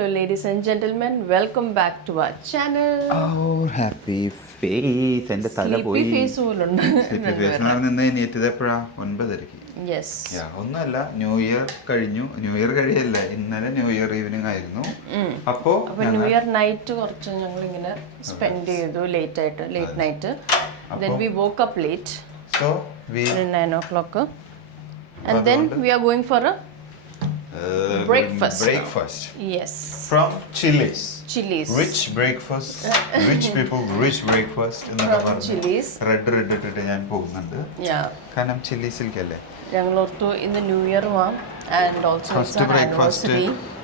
Hello ladies and gentlemen, welcome back to our channel. Oh, happy face. എൻ്റെ തല പോയി. Sleepy face പോലുണ്ട്. Sleepy face എന്ന് പറഞ്ഞാൽ എണീറ്റത് എപ്പോഴാ? 9:30. Yes. ഒന്നുമല്ല, ന്യൂ ഇയർ കഴിഞ്ഞു. ന്യൂ ഇയർ കഴിയല്ല, ഇന്നലെ ന്യൂ ഇയർ ഈവനിങ് ആയിരുന്നു. അപ്പോൾ ന്യൂ ഇയർ നൈറ്റ് കുറച്ച് ഞങ്ങൾ ഇങ്ങനെ സ്പെൻഡ് ചെയ്തു late night. Then we woke up late. So we 9 o'clock. And then we are going for a breakfast. Yes. From Chili's. Rich breakfast. Rich people, rich breakfast. Chili's. Red ഇട്ടിട്ട് ഞാൻ പോകുന്നുണ്ട്. കാരണം ചില്ലീസിലേക്കല്ലേ. ഞങ്ങൾ ഓർത്തു ഇന്ന് new year and also first breakfast.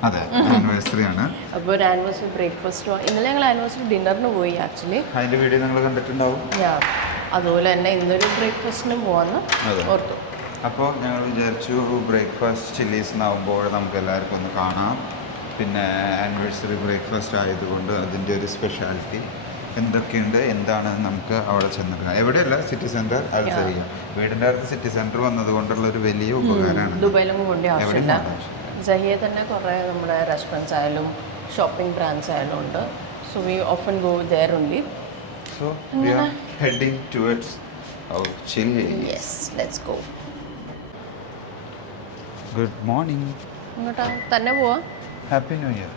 അതെ, anniversary ആണ്. അപ്പോൾ ഒരു ആനിവേഴ്സറി ബ്രേക്ക്ഫാസ്റ്റ്. ഇന്നലെ ഞങ്ങൾ ആനിവേഴ്സറി ഡിന്നറിന് പോയി ആക്ച്വലി. അതിന്റെ വീഡിയോ നിങ്ങൾ കണ്ടിട്ടുണ്ടാവും. അതുപോലെ തന്നെ ഇന്നൊരു ബ്രേക്ക്ഫാസ്റ്റിന് പോവാന്ന് ഓർത്തു. അപ്പോൾ ഞങ്ങൾ വിചാരിച്ചു ബ്രേക്ക്ഫാസ്റ്റ് ചില്ലീസിനാവുമ്പോൾ നമുക്ക് എല്ലാവർക്കും ഒന്ന് കാണാം. പിന്നെ ആനിവേഴ്സറി ബ്രേക്ക്ഫാസ്റ്റ് ആയതുകൊണ്ട് അതിൻ്റെ ഒരു സ്പെഷ്യാലിറ്റി എന്തൊക്കെയുണ്ട്, എന്താണ് നമുക്ക് അവിടെ ചെന്നിട്ട്. എവിടെയല്ല, സിറ്റി സെൻറ്റർ അൽസറിയ. വീടിൻ്റെ അടുത്ത് സിറ്റി സെൻറ്റർ വന്നതുകൊണ്ടുള്ള ഒരു വലിയ ഉപകാരമാണ്. ദുബായിലൊന്നും കൊണ്ട് ആവശ്യമില്ല. സഹിയെ തന്നെ കുറേ നമ്മുടെ റെസ്റ്റോറൻറ്റ്സ് ആയാലും ഷോപ്പിംഗ് ബ്രാൻഡ്സ് ആയാലും ഉണ്ട്. So we often go there only. So we are heading towards our chilly. Yes, let's go. Good morning. ഇങ്ങോട്ടാ തന്നെ പോവാ. Happy new year.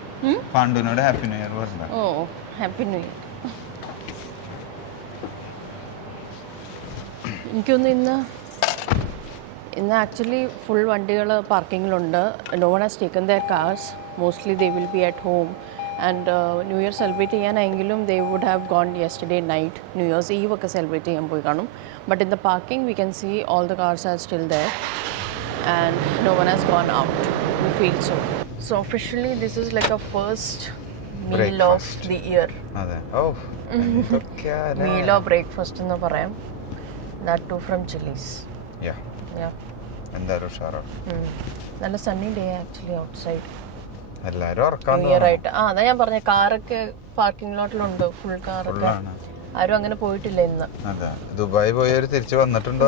പാണ്ഡുവിനോട് ഹാപ്പി ന്യൂ ഇയർ പറഞ്ഞ. Oh, happy new year. എനിക്കൊന്ന് ഇന്ന് ആക്ച്വലി ഫുൾ വണ്ടികൾ പാർക്കിങ്ങിലുണ്ട്. No one has taken their cars. Mostly they will be at home. And new year celebrate ചെയ്യാനെങ്കിലും they would have gone yesterday night. New year's eve ഒക്കെ celebrate ചെയ്യാൻ പോയി കാണും. But in the parking we can see all the cars are still there and no one has gone out. We feel so. So officially this is like a first meal of the year. Ade. Oh. Meal of breakfast ennu parayam. That too from Chili's. Yeah. എന്തായാലും ഉഷാറാ. നല്ല Sunny day actually outside. എല്ലാവരും ഉറക്കാൻ ആയിട്ട്. അതാ ഞാൻ പറഞ്ഞ കാറൊക്കെ parking ലോട്ടിലുണ്ട്. Full കാറൊക്കെ. ആരും അങ്ങനെ പോയിട്ടില്ല ഇന്ന്. ദുബായ് പോയവര് തിരിച്ചു വന്നിട്ടുണ്ട്.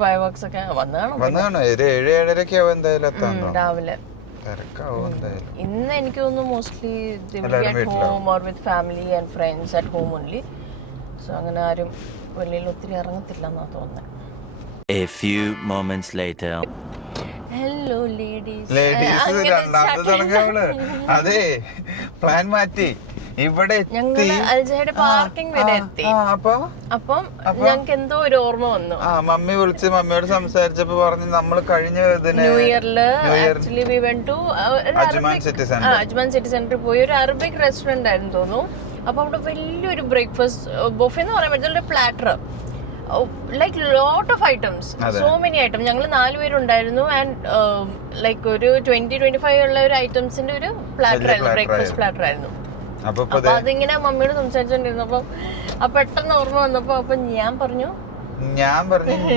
ഫയർ വർക്സ് ഒക്കെ വന്നതാണ്. 7-7:30 ആവും എന്തായാലും എത്താൻ രാവിലെ. ഇന്ന് എനിക്ക് തോന്നുന്നു mostly home or with family and friends at home only. So അങ്ങനെ ആരും വെളിയിൽ ഒത്തിരി ഇറങ്ങത്തില്ല എന്നാ തോന്നുന്നത്. A few moments later. Hello ladies. രണ്ടാമത്തെ തുടങ്ങിയവള് അതെ പ്ലാൻ മാറ്റി ഇവിടെ അൽജയുടെ പാർക്കിംഗ് വരെ എത്തി. അപ്പം ഞങ്ങൾക്ക് എന്തോ ഒരു ഓർമ്മ വന്നു. മമ്മി വിളിച്ച് മമ്മിയോട് സംസാരിച്ചപ്പോ പറഞ്ഞു നമ്മൾ കഴിഞ്ഞ ന്യൂ ഇയറില് actually we went to Ajman city സെന്ററിൽ പോയി. ഒരു അറബിക് റെസ്റ്റോറന്റ് ആയിരുന്നു തോന്നുന്നു. അപ്പൊ അവിടെ വലിയൊരു ബ്രേക്ക്ഫാസ്റ്റ് ബൊഫെ എന്ന് പറയാൻ പറ്റില്ല, platter like lot of items, so many item. ഞങ്ങൾ 4 പേരുണ്ടായിരുന്നു. ആൻഡ് ലൈക്ക് ഒരു 20-25 ഉള്ള ഒരു ഐറ്റംസിന്റെ ഒരു പ്ലാറ്റർ ആയിരുന്നു, ബ്രേക്ക്ഫാസ്റ്റ് പ്ലാറ്റർ ആയിരുന്നു. അപ്പൊ അതിങ്ങനെ മമ്മിയോട് സംസാരിച്ചോണ്ടിരുന്നപ്പോ പെട്ടെന്ന് ഓർമ്മ വന്നപ്പോ അപ്പൊ ഞാൻ പറഞ്ഞു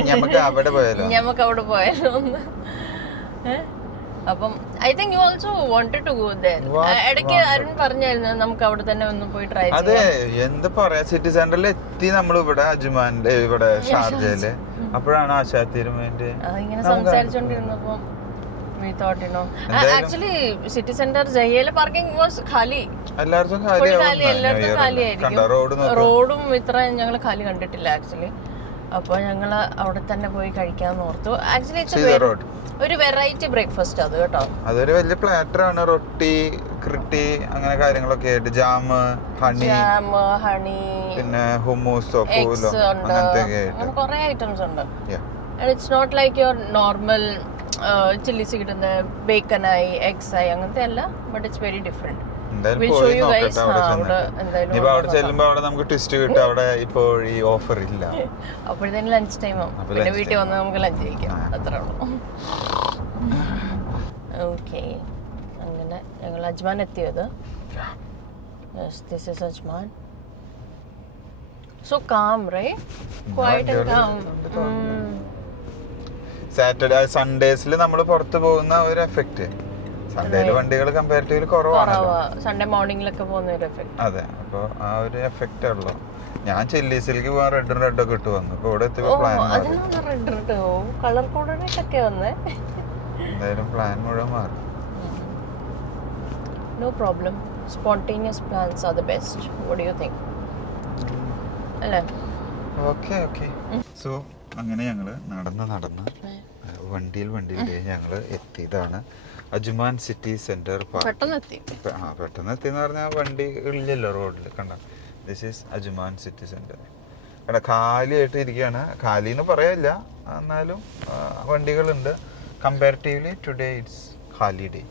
ഞമ്മക്ക് അവിടെ പോയാലോ ഒന്ന്. അപ്പം I think you also wanted to go there. ഇടയ്ക്ക് അരുൺ പറഞ്ഞായിരുന്നു നമുക്ക് അവിടെ തന്നെ ഒന്ന് പോയി ട്രൈ ചെയ്യാം. അതെ, എന്താ പറയാ, സിറ്റി സെന്ററിൽ എത്തി നമ്മൾ ഇവിടെ അജ്മാന്റെ ഇവിടെ ഷാർജയില്. അപ്പോഴാണ് ആശാ തീരുമാനിന്റെ ഇങ്ങനെ സംസാരിച്ചോണ്ടിരുന്നപ്പോ we thought, you know, actually city center ജയയിലെ പാർക്കിംഗ് വാസ് ഖാലി. എല്ലായിടത്തും ഖാലിയായിരിക്കും. റോഡും ഇത്ര ഞങ്ങൾ ഖാലി കണ്ടിട്ടില്ല ആക്ച്വലി. അപ്പോൾ ഞങ്ങൾ അവിടെ തന്നെ പോയി കഴിക്കാന്ന് ഓർത്തു. ആക്ച്വലി ഒരു വെറൈറ്റി ബ്രേക്ക്ഫാസ്റ്റ് അത് കേട്ടോ. അതൊരു വലിയ പ്ലാറ്റർ ആണ്. റൊട്ടി, ക്രിട്ടി, അങ്ങനെ കാര്യങ്ങളൊക്കെ ആയിട്ട്. ജാം, ഹണി, പിന്നെ ഹുമ്മൂസ്, അങ്ങനെ കുറെ ഐറ്റംസ് ഉണ്ട്. And it's not like your normal chillies കിട്ടുന്ന ബേക്കനായി, എഗ്സായി അങ്ങനത്തെ അല്ല. But it's very different. അവിടെ ചെല്ലുമ്പോ അവിടെ നമുക്ക് ട്വിസ്റ്റ് കിട്ടും. അവിടെ ഇപ്പോൾ ഈ ഓഫർ ഇല്ല. അപ്പോഴത്തേനും ലഞ്ച് ടൈം ആവും. പിന്നെ വീട്ടിൽ വന്ന് നമുക്ക് ലഞ്ച് കഴിക്കാം, അത്രേ ഉള്ളൂ. ഓക്കെ, അങ്ങനെ ഞങ്ങൾ അജ്മാൻ എത്തിയത്. This is Ajman. So calm, right? Quiet and calm. Saturday സൺഡേസിൽ നമ്മൾ പുറത്ത് പോകുന്ന ഒരു എഫക്റ്റ് സൺഡേയിൽ വണ്ടികൾ കമ്പാരിറ്റീവ്ലി കുറവാണ്. സൺഡേ മോർണിംഗിലൊക്കെ പോകുന്ന ഒരു എഫക്റ്റ്. അതെ, അപ്പോൾ ആ ഒരു എഫക്റ്റ് ഉള്ളൂ. ഞാൻ ചില്ലീസിലേക്ക് പോകാൻ റെഡ് ഒക്കെ ഇട്ട് വന്നു. ഇപ്പോൾ ഇവിടെ എത്തിയപ്പോൾ പ്ലാൻ കളർ കോഡൊക്കെ വന്നേ. എന്തായാലും പ്ലാൻ മുഴുവൻ മാറി. No problem. Spontaneous plans are the best. What do you think? അല്ലേ? Okay okay. സോ അങ്ങനെ ഞങ്ങൾ നടന്ന് വണ്ടിയിൽ ഞങ്ങൾ എത്തിയതാണ് അജ്മാൻ സിറ്റി സെൻറ്റർ പാർക്ക്. പെട്ടെന്ന് എത്തി. പെട്ടെന്ന് എത്തിയെന്ന് പറഞ്ഞാൽ വണ്ടി ഇല്ലല്ലോ റോഡിൽ. കണ്ട, this is Ajman city center. കണ്ട, കാലിയായിട്ട് ഇരിക്കുകയാണ്. കാലി എന്ന് പറയാനില്ല, എന്നാലും വണ്ടികളുണ്ട്. Comparatively today it's holiday.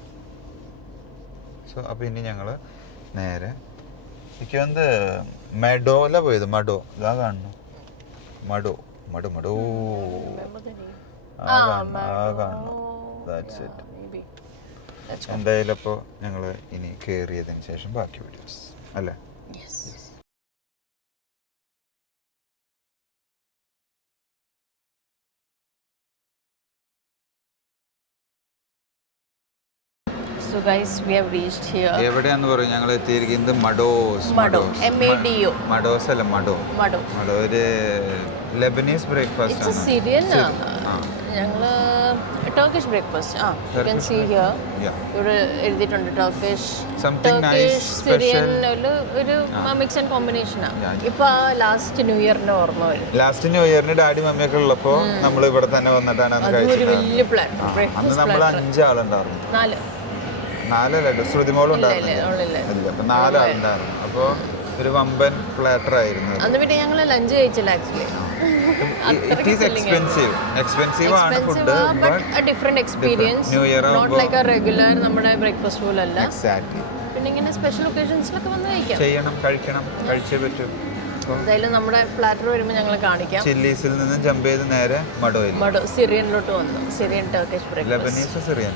So അപ്പോൾ ഇനി ഞങ്ങൾ നേരെ എനിക്ക് വന്ന് മെഡോല പോയത്. മഡോ ഇതാ കാണുന്നു. മഡോ മഡോ മഡോ കാണുന്നു. That's it. എന്തായാലും അപ്പോൾ ഞങ്ങൾ ഇനി കയറിയതിന് ശേഷം ബാക്കി വീഡിയോസ് അല്ലേ? So guys, we have reached here. എവിടെയാന്ന് പറയും ഞങ്ങൾ എത്തിയിരിക്കുന്നത്? മഡോസ്. MADO. മഡോസ് അല്ല, മഡോ. മഡോ ഒരു ലെബനീസ് ബ്രേക്ക്ഫാസ്റ്റ് ആണ്. Syrian. ഞങ്ങള് Turkish breakfast. You can see here. ഇവിടെ എഴുതിയിട്ടുണ്ട് ടർക്കിഷ്, സിറിയൻ, ഒരു മിക്സ് ആൻഡ് കോമ്പിനേഷൻ ആണ്. ഇപ്പൊ ലാസ്റ്റ് ന്യൂ ഇയറിന്റെ ഓർമ്മ വരും. ലാസ്റ്റ് ന്യൂ ഇയറിന് ഡാഡി മമ്മിയൊക്കെ ഉള്ളപ്പോ നമ്മൾ ഇവിടെ തന്നെ വന്നിട്ടാണ് ഒരു വലിയ പ്ലാറ്റർ. അന്ന് നമ്മൾ 5 ആളുണ്ടായിരുന്നു. 4 ശ്രുതിമോളും ഉണ്ടായിരുന്നില്ല. അപ്പൊ 4 ആളുണ്ടായിരുന്നു. അപ്പോൾ ഒരു വമ്പൻ പ്ലാറ്റർ ആയിരുന്നു. അന്ന് പിന്നെ ഞങ്ങൾ ലഞ്ച് കഴിച്ചില്ല ആക്ച്വലി. It is expensive ആണ് food, but a different experience. Not like a regular നമ്മുടെ ബ്രേക്ക്ഫാസ്റ്റ് പോലല്ല. Exactly. പിന്നെ ഇങ്ങനെ സ്പെഷ്യൽ ഒക്കേഷൻസിലൊക്കെ വന്ന് കഴിക്കണം, കഴിച്ചേ പറ്റൂ. എന്തായാലും നമ്മുടെ പ്ലാറ്റർ വരുമ്പോൾ ഞങ്ങൾ കാണിക്കാം. ചില്ലീസിൽ നിന്ന് ജമ്പ് ചെയ്ത് നേരെ മഡോ സിറിയനിലോട്ട് വന്നു. Syrian Turkish breakfast. Lebanese Syrian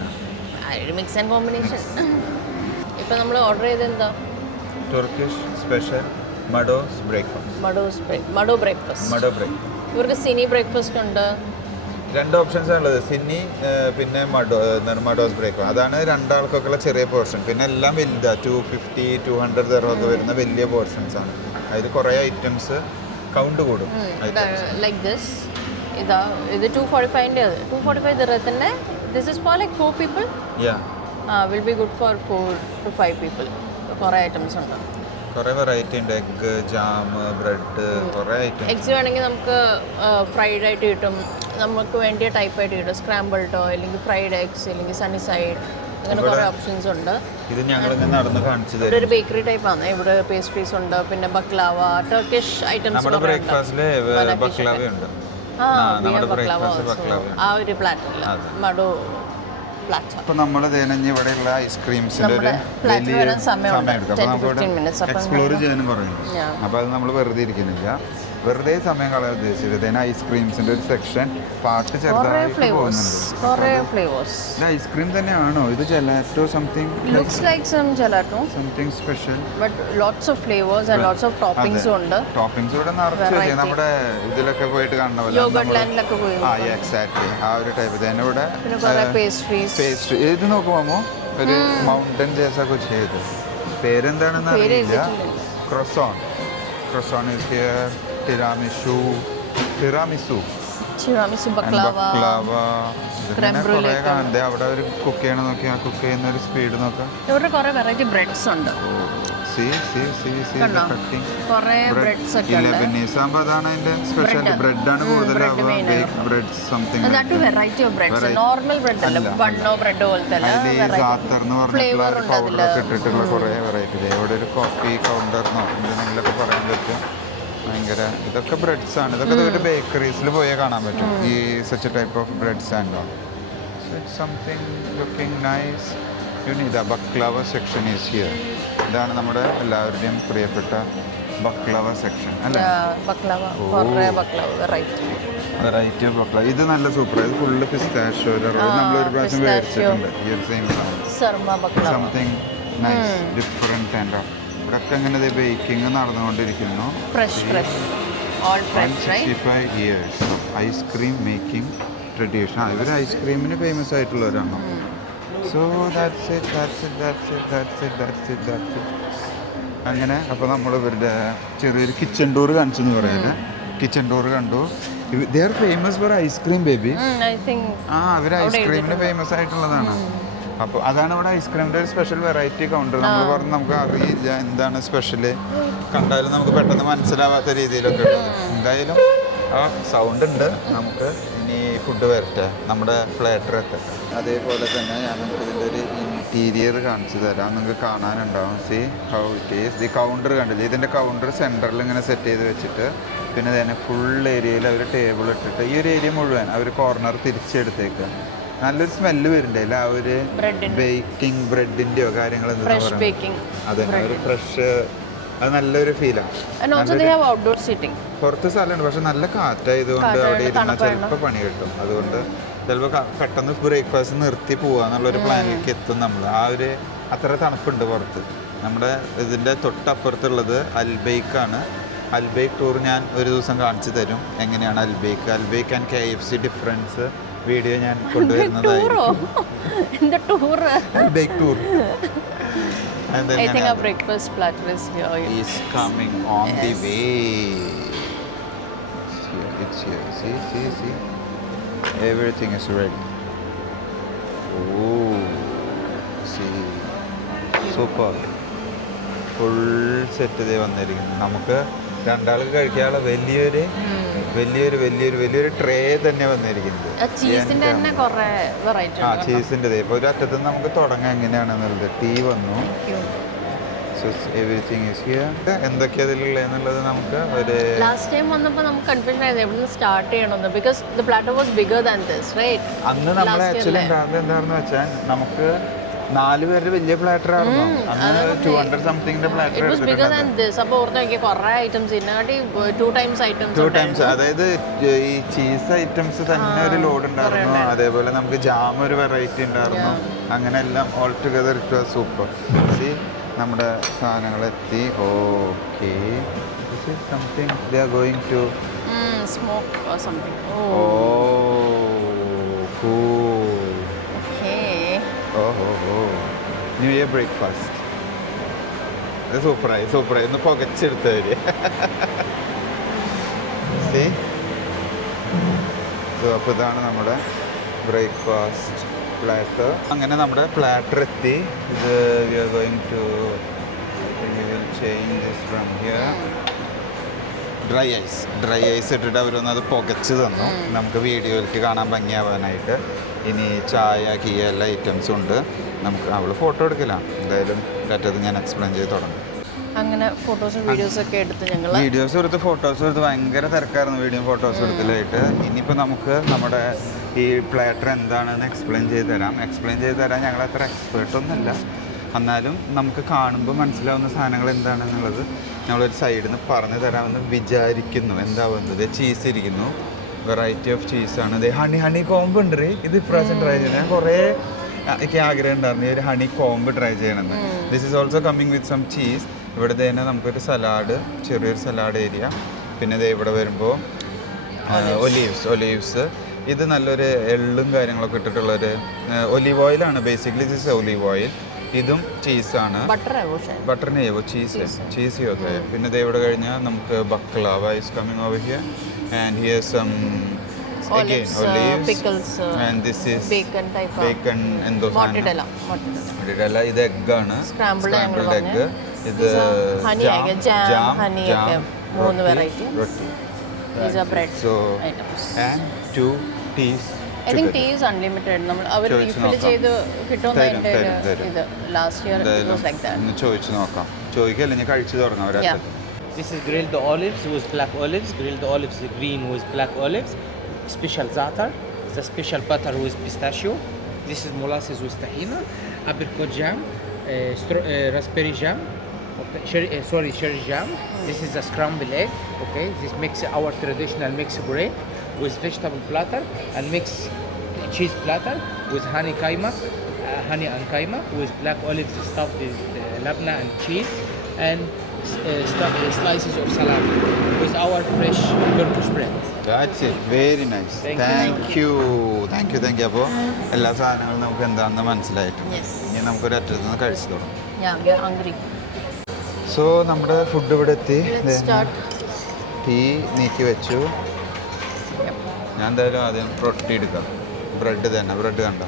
mix and combination. ഇപ്പൊ നമ്മൾ ഓർഡർ ചെയ്ത് എന്താ? Turkish special Mado breakfast. ഇവർക്ക് സിനി ബ്രേക്ക്ഫാസ്റ്റ് ഉണ്ട്. 2 ഓപ്ഷൻസ് ഉള്ളത്, സിനി പിന്നെ മഡോസ് ബ്രേക്ക്ഫാസ്റ്റ്. അതാണ് 2 ആൾക്കൊക്കെയുള്ള ചെറിയ പോർഷൻ. പിന്നെ എല്ലാം വലുതാണ്, 250-200 ദിർഹം വരുന്ന വലിയ പോർഷൻസ് ആണ്. അതിൽ കുറേ ഐറ്റംസ് കൗണ്ട് കൂടും. ലൈക്ക് ദിസ് ഇതാ, ഇത് 245 245 ദിർഹത്തിന്റെ. This is for like 4 people. Will be good for 4 to 5 people. കുറേ ഐറ്റംസ് ഉണ്ട്, കുറേ വെറൈറ്റി ഉണ്ട്. എഗ്, ജാം, ബ്രെഡ്, കുറേ ഐറ്റം. എഗ്സ് വേണമെങ്കിൽ നമുക്ക് ഫ്രൈഡ് ആയിട്ട് കിട്ടും. നമുക്ക് വേണ്ടിയ ടൈപ്പായിട്ട് കിട്ടും. സ്ക്രാമ്പിൾഡോ അല്ലെങ്കിൽ ഫ്രൈഡ് എഗ്സ് അല്ലെങ്കിൽ സണ്ണി സൈഡ്, അങ്ങനെ കുറേ ഓപ്ഷൻസ് ഉണ്ട്. ഇത് ഞങ്ങൾ നടന്ന് കാണിച്ചത് ഒരു ബേക്കറി ടൈപ്പാണ്. ഇവിടെ പേസ്ട്രീസ് ഉണ്ട്, പിന്നെ ബക്ലാവ, ടർക്കിഷ് ഐറ്റംസ്. നമ്മുടെ ബ്രേക്ക്ഫാസ്റ്റില് ബക്ലാവയുണ്ട്. ആ ഒരു പ്ലാറ്ററിൽ മഡോ പ്ലാറ്റർ. അപ്പോൾ നമ്മൾ ഇവിടെയുള്ള ഐസ്ക്രീംസിൻ്റെ ഒരു വലിയ സമയം എടുക്കും. അപ്പോൾ നമുക്ക് എക്സ്പ്ലോർ ചെയ്യാനും പറയുന്നു. അപ്പോൾ അത് നമ്മൾ വെറുതെ ഇരിക്കുന്നില്ല, വെറുതെ സമയം കളയാൻ ഉദ്ദേശിച്ചത്. ഐസ്ക്രീംസിന്റെ ഒരു സെക്ഷൻ പാർട്ട് ചെറുതായിട്ട് പോകുന്നുണ്ട്. ഇത് ഐസ്ക്രീം തന്നെയാണോ? ഇത് gelato something special, lots of flavours and lots of ടോപ്പിംഗ്സും ഉണ്ട്. ടോപ്പിംഗ്സ് ഇവിടെ നിറച്ച് നമ്മുടെ ഇതിലൊക്കെ പോയിട്ട് കാണുന്ന പോലെ. എക്സാക്ട്ലി ആ ഒരു ടൈപ്പ് തന്നെ. ഇവിടെ പേസ്ട്രി ഇത് നോക്കുമോ, ഒരു മൗണ്ടൻ ജേസ കുച്ച് ചെയ്ത്. പേരെന്താണെന്ന് അറിയില്ല. ക്രോസോൺ ഈസ് ഹിയർ. Tiramisu, baklava. കുറേ കാണണ്ടേ അവിടെ. ഒരു കുക്ക് ചെയ്യണം നോക്കിയാ, കുക്ക് ചെയ്യുന്ന ഒരു സ്പീഡ് നോക്കാം. ഇവിടെ കുറേ വെറൈറ്റി ബ്രെഡ്സ് ഉണ്ട്. ലെബനീസ് ആകുമ്പോൾ അതാണ് അതിന്റെ സ്പെഷ്യാലിറ്റി. ബ്രെഡാണ് കൂടുതലാവുക. പൗഡറൊക്കെ ഇട്ടിട്ടുള്ള കുറേ വെറൈറ്റി. ഇവിടെ ഒരു കോഫി കൗണ്ടർന്നോ എന്തെങ്കിലുമൊക്കെ പറയാൻ പറ്റും. ഭയങ്കര ഇതൊക്കെ ബ്രെഡ്സ് ആണ്. ഇതൊക്കെ ഒരു ബേക്കറീസിൽ പോയാൽ കാണാൻ പറ്റും. ഈ such type of breads and something looking nice. ഇതാ ബക്ലാവ സെക്ഷൻ ഈസ് ഹിയർ. ഇതാണ് നമ്മുടെ എല്ലാവരുടെയും പ്രിയപ്പെട്ട ബക്ലാവ സെക്ഷൻ അല്ലേ? Variety of baklava. ഇത് നല്ല സൂപ്പർ. ഇത് ഫുള്ള് പിസ്താഷ്യോ. നമ്മളൊരു പ്രാവശ്യം മേടിച്ചിട്ടുണ്ട് ഈ ഒരു same something nice different kind of. ഇവിടെയൊക്കെ അങ്ങനെ ബേക്കിംഗ് നടന്നുകൊണ്ടിരിക്കുന്നു. 165 years of ice cream making tradition. ഇവർ ഐസ്ക്രീമിന് ഫേമസ് ആയിട്ടുള്ളവരാണോ? So that's it. അങ്ങനെ അപ്പോൾ നമ്മൾ ഇവരുടെ ചെറിയൊരു കിച്ചൺ ടൂർ കാണിച്ചെന്ന് പറയുന്നത്. കിച്ചൺ ടൂർ കണ്ടു. They are famous for ice cream baby. അവർ ഐസ്ക്രീമിന് ഫേമസ് ആയിട്ടുള്ളതാണ്. അപ്പോൾ അതാണ് ഇവിടെ ഐസ്ക്രീമിൻ്റെ ഒരു സ്പെഷ്യൽ വെറൈറ്റി കൗണ്ടർ. നമ്മൾ പറഞ്ഞ് നമുക്ക് അറിയില്ല എന്താണ് സ്പെഷ്യല്, കണ്ടാലും നമുക്ക് പെട്ടെന്ന് മനസ്സിലാവാത്ത രീതിയിലൊക്കെ ഉള്ളത്. എന്തായാലും ആ സൗണ്ട് ഉണ്ട്. നമുക്ക് ഇനി ഫുഡ് വരട്ടെ, നമ്മുടെ പ്ലേറ്റർ എത്തട്ടെ. അതേപോലെ തന്നെ ഞാൻ നിങ്ങൾക്ക് ഇതിൻ്റെ ഒരു ഇൻറ്റീരിയർ കാണിച്ചു തരാം, നിങ്ങൾക്ക് കാണാനുണ്ടാവും. See how it is. ഈ കൗണ്ടർ കണ്ടില്ലേ, ഇതിൻ്റെ കൗണ്ടർ സെൻറ്ററിൽ ഇങ്ങനെ സെറ്റ് ചെയ്ത് വെച്ചിട്ട് പിന്നെ തന്നെ ഫുൾ ഏരിയയിൽ അവർ ടേബിൾ ഇട്ടിട്ട് ഈ ഒരു ഏരിയ മുഴുവൻ അവർ കോർണർ തിരിച്ചെടുത്തേക്കുക. നല്ലൊരു സ്മെല്ല് വരുന്നുണ്ടല്ലേ ആ ഒരു ബേക്കിംഗ് ബ്രെഡിൻ്റെയോ കാര്യങ്ങൾ എന്താ പറയുക, അതെ ഒരു ഫ്രഷ്, അത് നല്ലൊരു ഫീലാണ്. പുറത്ത് സ്ഥലമുണ്ട്, പക്ഷെ നല്ല കാറ്റായതുകൊണ്ട് അവിടെ ഇരുന്നാൽ ചിലപ്പോൾ പണി കിട്ടും. അതുകൊണ്ട് ചിലപ്പോൾ പെട്ടെന്ന് ബ്രേക്ക്ഫാസ്റ്റ് നിർത്തി പോവാന്നുള്ളൊരു പ്ലാനിലേക്ക് എത്തും നമ്മൾ. ആ ഒരു അത്ര തണുപ്പുണ്ട് പുറത്ത്. നമ്മുടെ ഇതിൻ്റെ തൊട്ടപ്പുറത്തുള്ളത് അൽബേക്കാണ്. അൽബേക്ക് ടൂർ ഞാൻ ഒരു ദിവസം കാണിച്ചു തരും എങ്ങനെയാണ് Albaik and KFC difference video ഞാൻ കൊണ്ടുവരുന്നതായിരിക്കും. Albaik tour. And then I think our breakfast platter is here. Is coming on the way. It's here. See. Everything is ready. Oh, see. Super. Full set ചെയ്ത് വന്നിരിക്കുന്നു. നമുക്ക് രണ്ടാൾക്ക് കഴിക്കാനുള്ള വലിയൊരു tray തന്നെ വന്നിരിക്കുന്നത്. ചീസിൻ്റെ ഇപ്പോൾ ഒരു അറ്റത്ത് നമുക്ക് തുടങ്ങാം എങ്ങനെയാണെന്നുള്ളത്. ടീ വന്നു. Everything is here. എന്തൊക്കെയാ ഇതിലുള്ള എന്നുള്ളത് നമുക്ക് ഒരു ലാസ്റ്റ് ടൈം വന്നപ്പോൾ നമുക്ക് കൺഫ്യൂഷൻ ആയിരുന്നു എവിടെ സ്റ്റാർട്ട് ചെയ്യണമെന്ന്. Because the platter was bigger than this, right? അന്ന് നമ്മൾ ആക്ച്വലി ഉണ്ടാകുന്നത് എന്താണെന്ന് വെച്ചാൽ നമുക്ക് 4 പേരുടെ വലിയ പ്ലാറ്റർ ആയിരുന്നു. അന്ന് 200 സംതിങ്ങിന്റെ പ്ലാറ്റർ അതായത് ഈ ചീസ് ഐറ്റംസ് തന്നെ ഒരു ലോഡ് ഉണ്ടായിരുന്നു. അതേപോലെ നമുക്ക് ജാം ഒരു വെറൈറ്റി ഉണ്ടായിരുന്നു. അങ്ങനെ എല്ലാം all together it was super. See നമ്മുടെ സാധനങ്ങൾ എത്തി. Okay, this is something they are going to smoke or something. Cool. New year breakfast. അത് സൂപ്പറായി ഒന്ന് പുകച്ചെടുത്തവര്. അപ്പോൾ ഇതാണ് നമ്മുടെ ബ്രേക്ക്ഫാസ്റ്റ് പ്ലാറ്റർ. അങ്ങനെ നമ്മുടെ പ്ലാറ്റർ എത്തി. ഇത് we are going to change this from here. Dry ice ഇട്ടിട്ട് അവരൊന്ന് അത് പുകച്ച് തന്നു നമുക്ക് വീഡിയോയിലേക്ക് കാണാൻ ഭംഗിയാവാനായിട്ട്. ഇനി ചായ കീയ എല്ലാ ഐറ്റംസും ഉണ്ട്. നമുക്ക് അവൾ ഫോട്ടോ എടുക്കില്ല, എന്തായാലും പറ്റത് ഞാൻ എക്സ്പ്ലെയിൻ ചെയ്ത് തുടങ്ങും. അങ്ങനെ ഫോട്ടോസും വീഡിയോസൊക്കെ എടുത്ത് ഞങ്ങൾ ഫോട്ടോസ് എടുത്ത് ഭയങ്കര തിരക്കായിരുന്നു വീഡിയോ ഫോട്ടോസ് എടുക്കലായിട്ട്. ഇനിയിപ്പോൾ നമുക്ക് നമ്മുടെ ഈ പ്ലാറ്റർ എന്താണെന്ന് എക്സ്പ്ലെയിൻ ചെയ്ത് തരാം. ഞങ്ങൾ അത്ര എക്സ്പേർട്ടൊന്നുമല്ല, എന്നാലും നമുക്ക് കാണുമ്പോൾ മനസ്സിലാവുന്ന സാധനങ്ങൾ എന്താണെന്നുള്ളത് ഞങ്ങളൊരു സൈഡിൽ നിന്ന് പറഞ്ഞു തരാമെന്ന് വിചാരിക്കുന്നു. എന്താവുന്നത് ചീസ് ഇരിക്കുന്നു, വെറൈറ്റി ഓഫ് ചീസാണ്. ഇത് ഹണി കോംബ് ഉണ്ട്. ഇത് ഇപ്രാവശ്യം ട്രൈ ചെയ്ത് ഞാൻ കുറേ എനിക്ക് ആഗ്രഹം ഉണ്ടായിരുന്നു ഈ ഒരു ഹണി കോംബ് ട്രൈ ചെയ്യണമെന്ന്. This is also coming with some cheese. ഇവിടെ തന്നെ നമുക്കൊരു സലാഡ്, ചെറിയൊരു സലാഡ് ഏരിയ. പിന്നെ ഇത് ഇവിടെ വരുമ്പോൾ ഒലീവ്സ്. ഇത് നല്ലൊരു എള്ളും കാര്യങ്ങളൊക്കെ ഇട്ടിട്ടുള്ളൊരു ഒലീവ് ഓയിലാണ് ബേസിക്കലി. This olive oil. ഇതും ചീസാണ്. ബട്ടർ നെയ്യോ ചീസ് യോത്തെ. പിന്നെ ഇത് ഇവിടെ കഴിഞ്ഞാൽ നമുക്ക് baklava is coming over here. And here some again olives, pickles, and this is bacon എന്തോ മോട്ടിഡെല്ല. ഇത് എഗ് ആണ്, സ്ക്രാമ്പിൾഡ് എഗ്. ഇത് ജാം, മൂന്ന് variety these are bread items and 2 teas. I think tea is unlimited. നമ്മൾ അവർ refill ചെയ്ത് കിട്ടുമെന്ന് ഇത് last year it was like that. ചോദിച്ചു നോക്കാം. ചോദിക്കല്ല, ഞാൻ കഴിച്ചു തുടങ്ങാം അവരടുത്ത്. This is grilled olives with black olives, grilled olives green with black olives, special za'atar, the special butter with pistachio. This is molasses with tahina, apricot jam, raspberry jam, okay, cherry jam. This is the scrambled egg. Okay, this makes our traditional mixed bread with vegetable platter and mixed cheese platter with honey and kaima with black olives stuffed with labna and cheese and slices of salami with our fresh Turkish bread. That's it. Very nice. Thank you. അപ്പോൾ എല്ലാ സാധനങ്ങളും നമുക്ക് എന്താണെന്ന് മനസ്സിലായിട്ടുണ്ട്. ഇനി നമുക്കൊരു അറ്റത്ത് നിന്ന് കഴിച്ചു തുടങ്ങാം. സോ നമ്മുടെ ഫുഡ് ഇവിടെ എത്തി. ടീ നീക്കി വെച്ചു. ഞാൻ എന്തായാലും ആദ്യം റൊട്ടി എടുക്കാം. ബ്രെഡ് കണ്ടോ?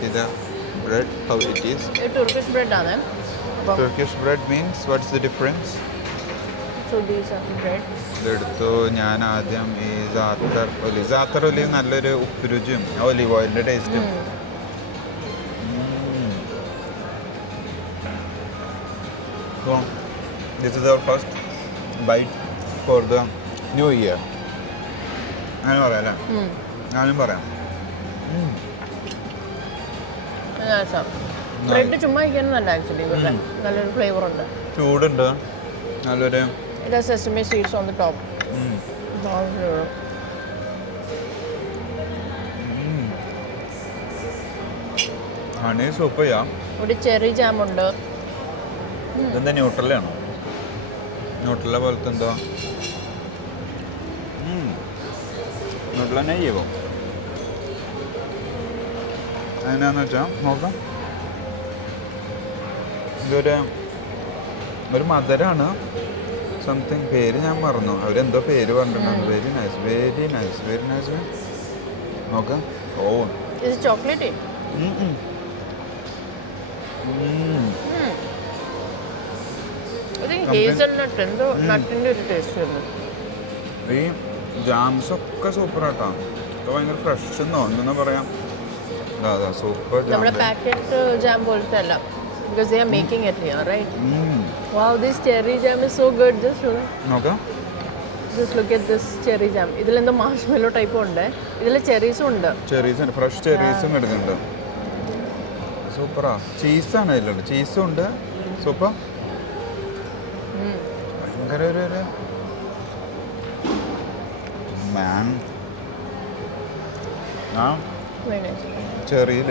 Sita bread, how it is. ഇത് Turkish bread ആണ്. അപ്പം Turkish bread means, what's the difference? so these are the bread. ഇതെടുത്തു. ഞാൻ ആദ്യം ഈ സാത്തർ ഒലിവ് നല്ലൊരു ഉപ്പ് രുചിയും ഒലിവ് ഓയിലിൻ്റെ ടേസ്റ്റും. So, this is our first bite for the new year. അങ്ങനെ പറയാം അല്ലേ? ഞാനും പറയാം. ബ്രെഡ് ചുമ്മാ ഇരിക്കുന്നതല്ല ആക്ച്വലി ഇവിടെ നല്ലൊരു ഫ്ലേവർ ഉണ്ട്. ചൂടുണ്ട്, നല്ലൊരു It has sesame seeds on the top. Honey soup ചെയ്യാം. ഒരു ചെറി ജാം ഉണ്ട്. ഇതെന്താ ന്യൂട്രലാണോ? ന്യൂട്രല പോലത്തെ എന്തോ ന്യൂട്രല തന്നെ ചെയ്യുമോ? അതിനാന്ന് വെച്ചാൽ നോക്കാം. ഒരു മധുരമാണ്. സംതിങ് പേര് ഞാൻ മറന്നു. അവരെന്തോ പേര് പറഞ്ഞിട്ടുണ്ടായിരുന്നു. Very nice, very nice, very nice. നോക്കാം. ഓ ഇത് ചോക്ലേറ്റ്. ഹേസൽനട്ട് എന്തോ നട്ടിൻ്റെ ഒരു ടേസ്റ്റ് വരുന്നത്. ഈ ജാംസ് ഒക്കെ സൂപ്പറാട്ടോ. ഒക്കെ ഭയങ്കര ഫ്രഷ് തോന്നുന്നു പറയാം. അതെ സൂപ്പർ നമ്മുടെ പാക്കറ്റ് ജാം പോലത്തെ അല്ല. Because they are making it here, right? Wow, this cherry jam is so good. Just look at this cherry jam. ഇതിൽ എന്തോ മാർഷ്മെല്ലോ ടൈപ്പ് ഉണ്ട്. ഇതിൽ ചെറീസും ഉണ്ട്. ചെറീസ് ഉണ്ട്, ഫ്രഷ് ചെറീസും എടുക്കുന്നുണ്ട്. സൂപ്പറാ. ചീസാണ് ഇതിലുണ്ട്, ചീസും ഉണ്ട്. സൂപ്പർ. ഭയങ്കര ഒരു മാൻ. ആ ചെറിയിൽ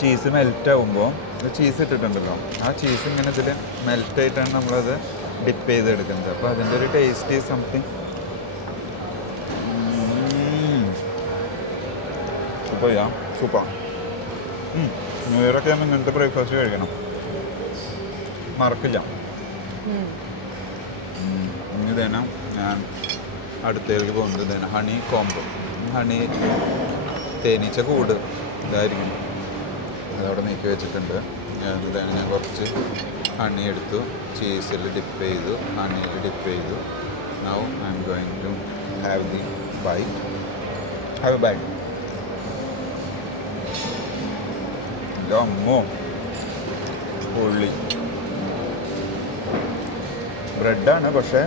ചീസ് മെൽറ്റ് ആകുമ്പോൾ ചീസ് ഇട്ടിട്ടുണ്ടല്ലോ, ആ ചീസ് ഇങ്ങനെ ഇതിൽ മെൽറ്റ് ആയിട്ടാണ് നമ്മളത് ഡിപ്പ് ചെയ്തെടുക്കുന്നത്. അപ്പോൾ അതിൻ്റെ ഒരു ടേസ്റ്റ് സംതിങ് സൂപ്പർ ചെയ്യാം. സൂപ്പർ. ന്യൂ ഇയറൊക്കെ നമ്മൾ ഇങ്ങനത്തെ ബ്രേക്ക്ഫാസ്റ്റ് കഴിക്കണം, മറക്കില്ല. ഇനി തന്നെ ഞാൻ അടുത്തേക്ക് പോകുന്നത് തന്നെ ഹണി കോംബോ. ഹണി തേനീച്ച കൂട് ഇതായിരിക്കും, അതവിടെ നീക്കി വെച്ചിട്ടുണ്ട്. ഇതാണ് ഞാൻ കുറച്ച് ഹണി എടുത്തു, ചീസിൽ ഡിപ്പ് ചെയ്തു, ഹണിയിൽ ഡിപ്പ് ചെയ്തു. Now I am going to have the bite. Have a bite. അമ്മോ പൊള്ളി. ബ്രെഡാണ് പക്ഷേ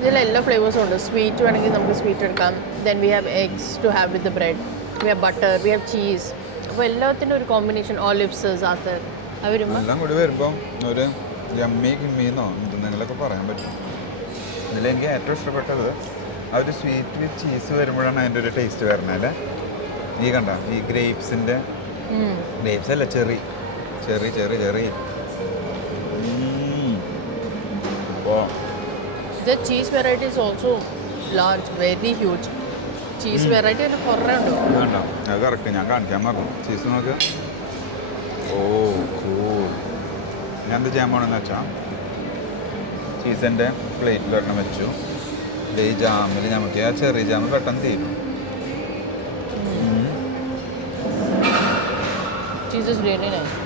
ഇതിൽ എല്ലാ ഫ്ലേവേഴ്സും ഉണ്ട്. സ്വീറ്റ് വേണമെങ്കിൽ നമുക്ക് സ്വീറ്റ് എടുക്കാം. Then we have eggs to have with the bread, we have butter, we have cheese. അപ്പോൾ എല്ലാത്തിൻ്റെ ഒരു കോമ്പിനേഷൻ. ഓലിവ്സ്, സാത്തർ എല്ലാം കൂടി വരുമ്പോൾ ഒരു യമ്മി കിമ്മീന്നോ എന്തെങ്കിലുമൊക്കെ പറയാൻ പറ്റും. ഇതിലെനിക്ക് ഏറ്റവും ഇഷ്ടപ്പെട്ടത് ആ ഒരു സ്വീറ്റ് വിത്ത് ചീസ് വരുമ്പോഴാണ് അതിൻ്റെ ഒരു ടേസ്റ്റ് വരുന്നത് അല്ലേ? ഈ കണ്ട ഈ ഗ്രേപ്സിൻ്റെ, ഗ്രേപ്സ് അല്ല ചെറി ചെറി ചെറി ചെറി. അപ്പോൾ the cheese variety is also large, very huge. Cheese variety തന്നെ കുറേ ഉണ്ടോ? വേണ്ട, അത് കറക്റ്റ്. ഞാൻ കാണിക്കാൻ മറന്നു. ചീസ് നോക്ക്. ഓ കൂൾ. ഞാൻ എന്ത് ചെയ്യാൻ പോകണമെന്ന് വെച്ചാൽ ചീസിൻ്റെ പ്ലേറ്റിൽ ഒരെണ്ണം വെച്ചു. ഈ ജാമിൽ നമുക്ക് ആ ചെറിയ ജാമ് പെട്ടെന്ന് തീരും. Cheese is really nice.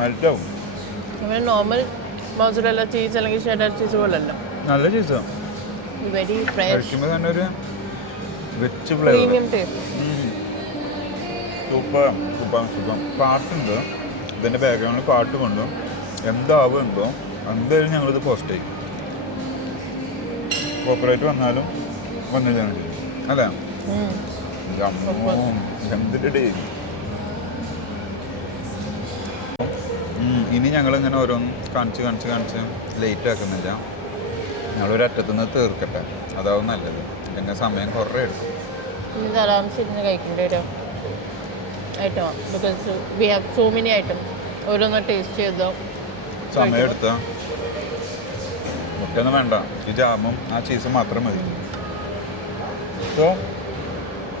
മെൽറ്റാവും. അങ്ങനെ നോർമൽ മോസറല്ല ചീസ് അല്ലെങ്കിൽ ഷെഡർ ചീസ് പോലല്ല, നല്ല ചീസാണ്. വെരി ഫ്രഷ്, കഴിക്കുമ്പോൾ തന്നെ ഒരു rich flavour. Premium taste. Super super super. പാട്ടുണ്ട്, ഇതിൻ്റെ ബാക്ക്ഗ്രൗണ്ടിൽ പാട്ട് കൊണ്ടു. എന്താവുമെന്തോ എന്തായാലും ഞങ്ങളിത് പോസ്റ്റ് ചെയ്യും. കോപ്പറേറ്റ് വന്നാലും വന്നില്ലാണ് അല്ലേ? എന്തിൻ്റെ ഡേ. ഇനി ഞങ്ങളിങ്ങനെ ഓരോന്നും കാണിച്ച് ലേറ്റ് ആക്കുന്നില്ല. ഞങ്ങളൊരറ്റത്തുനിന്ന് തീർക്കട്ടെ, അതാവും നല്ലത്. പിന്നെ സമയം കുറേ എടുക്കും. ഇത് ആരാംസിരുന്ന് കഴിക്കേണ്ട ഒരു ഐറ്റമാണ്. Because we have so many item. ഓരോന്ന് ടേസ്റ്റ് ചെയ്തോ സമയം എടുത്ത മുട്ടയൊന്നും വേണ്ട, ഈ ജാമും ആ ചീസും മാത്രം മതി. സോ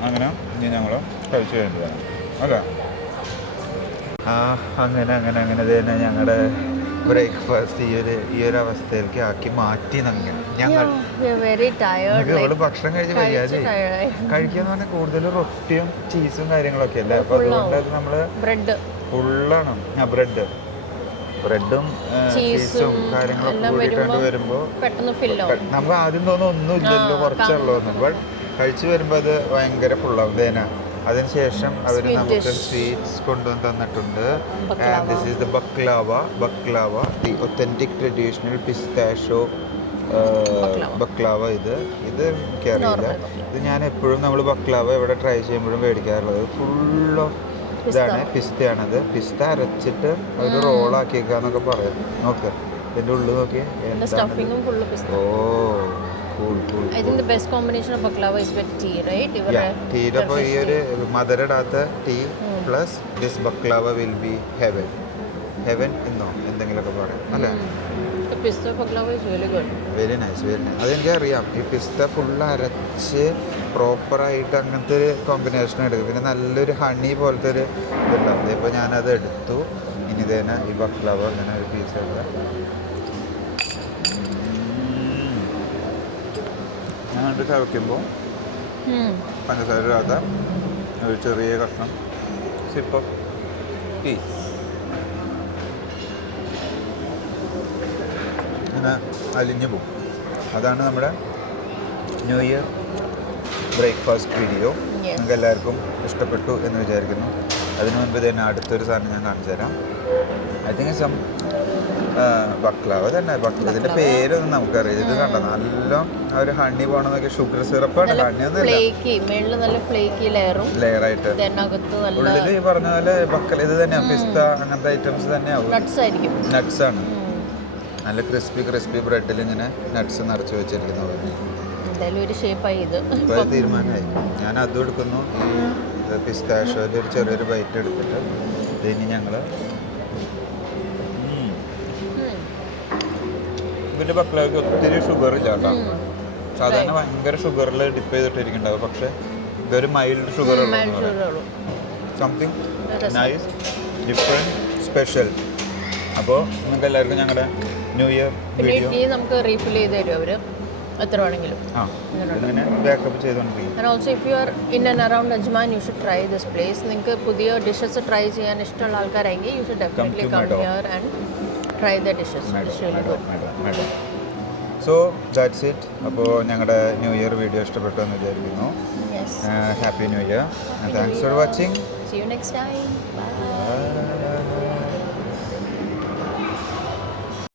അങ്ങനെ ഇനി ഞങ്ങൾ കഴിച്ച് കഴിഞ്ഞിട്ട് അല്ലേ? അങ്ങനെ തന്നെ ഞങ്ങളുടെ ബ്രേക്ക്ഫാസ്റ്റ് ഈ ഒരു അവസ്ഥയിലേക്ക് ആക്കി മാറ്റി നമ്മെ ഞങ്ങൾ. Very tired. അവള് ഭക്ഷണം കഴിച്ച് വയ്യാതെ കഴിക്കാന്ന് പറഞ്ഞാൽ കൂടുതൽ റൊട്ടിയും ചീസും കാര്യങ്ങളൊക്കെ അല്ലേ. അപ്പൊ അതുകൊണ്ട് അത് നമ്മള് ബ്രെഡ് ഫുള്ളാണ്. ബ്രെഡും ചീസും കാര്യങ്ങളൊക്കെ കൂടിയിട്ടുണ്ട് വരുമ്പോ പെട്ടെന്ന് ഫില്ലോ. നമുക്ക് ആദ്യം തോന്നുന്നു ഒന്നുമില്ലല്ലോ, കുറച്ചുള്ളൂ എന്ന്. ബട്ട് കഴിച്ചു വരുമ്പോൾ അത് ഭയങ്കര ഫുള്ളാവും. അതിനുശേഷം അവർ നമുക്ക് സ്വീറ്റ്സ് കൊണ്ടുവന്ന് തന്നിട്ടുണ്ട്. And this is the baklava the authentic traditional പിസ്താഷോ baklava. ഇത് എനിക്കറിയില്ല. ഇത് ഞാൻ എപ്പോഴും നമ്മൾ ബക്ലാവ ഇവിടെ ട്രൈ ചെയ്യുമ്പോഴും മേടിക്കാറുള്ളത് ഫുൾ ഓഫ് ഇതാണ്, പിസ്തയാണത്. പിസ്ത അരച്ചിട്ട് അവർ റോളാക്കിയേക്കാന്നൊക്കെ പറയാം. നോക്ക് ഇതിൻ്റെ ഉള്ളിൽ നോക്കിയേ. ഓ I think the best combination of baklava is with tea, right? ടീയിലപ്പോൾ ഈ ഒരു മധുരടാത്ത tea plus this baklava will be heaven എന്നോ എന്തെങ്കിലുമൊക്കെ പറയാം അല്ലേ. Pista baklava is really good. Very nice. അതെനിക്കറിയാം. ഈ പിസ്ത ഫുള്ള് അരച്ച് പ്രോപ്പറായിട്ട് അങ്ങനത്തെ ഒരു കോമ്പിനേഷൻ എടുക്കും. പിന്നെ നല്ലൊരു ഹണി പോലത്തെ ഒരു ഇതുണ്ടാവും. ഇപ്പോൾ ഞാനത് എടുത്തു. ഇനി തന്നെ ഈ ബക്ലാവ അങ്ങനെ ഒരു പീസ് എടുക്കാം. ഞാൻ കണ്ട് ചവയ്ക്കുമ്പോൾ പഞ്ചസാര ഇടാത്ത ഒരു ചെറിയ കഷ്ണം സിപ്പ് ഓഫ് ടീ ഇങ്ങനെ അലിഞ്ഞു പോകും. അതാണ് നമ്മുടെ ന്യൂ ഇയർ ബ്രേക്ക്ഫാസ്റ്റ് വീഡിയോ. നിങ്ങൾക്ക് എല്ലാവർക്കും ഇഷ്ടപ്പെട്ടു എന്ന് വിചാരിക്കുന്നു. അതിനു മുൻപ് തന്നെ അടുത്തൊരു സാധനം ഞാൻ കാണിച്ചു തരാം. ഐ തിങ്ക് സം ബക്ലാവ തന്നെ. ഇതിൻ്റെ പേരൊന്നും നമുക്കറിയാം. ഇത് കണ്ടോ നല്ല ആ ഒരു ഹണി പോകണമെന്നൊക്കെ. ഷുഗർ സിറപ്പാണ്, ഹണി ഒന്നുമില്ല. ലെയറായിട്ട് ഉള്ളിൽ ഈ പറഞ്ഞ പോലെ ഇത് തന്നെയാണ്. പിസ്ത അങ്ങനത്തെ ഐറ്റംസ് തന്നെയാവും. നട്ട്സ് ആണ്. നല്ല ക്രിസ്പി ബ്രെഡിൽ ഇങ്ങനെ നട്ട്സ് നിറച്ച് വെച്ചിരിക്കുന്ന പോലെ. ഇപ്പോൾ തീരുമാനമായി. ഞാൻ അതും എടുക്കുന്നു. ഈ പിസ്താഷോയിൽ ഒരു ചെറിയൊരു ബൈറ്റ് എടുത്തിട്ട് ഇനി ഞങ്ങൾ ഇതിൻ്റെ ബക്ലാവയ്ക്ക് ഒത്തിരി ഷുഗർ ഇല്ല കേട്ടോ. സാധാരണ ഭയങ്കര ഷുഗറിൽ ഡിപ്പ് ചെയ്തിട്ടിരിക്കുന്നുണ്ടാവും. പക്ഷേ ഇതൊരു mild sugar something nice, different, special. അപ്പോൾ നിങ്ങൾക്ക് എല്ലാവർക്കും ഞങ്ങളുടെ ന്യൂ ഇയർ വീഡിയോ നമുക്ക് റീഫിൽ ചെയ്ത് തരും അവർ എത്ര വേണമെങ്കിലും. ഇങ്ങനെ ബാക്കപ്പ് ചെയ്തുകൊണ്ടിരിക്കും. And also if you are in and around Ajman you should try this place. നിങ്ങൾക്ക് പുതിയ ഡിഷസ് ട്രൈ ചെയ്യാൻ ഇഷ്ടമുള്ള ആൾക്കാരെങ്കിൽ you should definitely come here and try the dishes. It's really good. So that's it. അപ്പോൾ ഞങ്ങളുടെ new year video ഇഷ്ടപ്പെട്ടു എന്ന് വിചാരിക്കുന്നു. Happy new year. Thanks for watching. See you next time. Bye.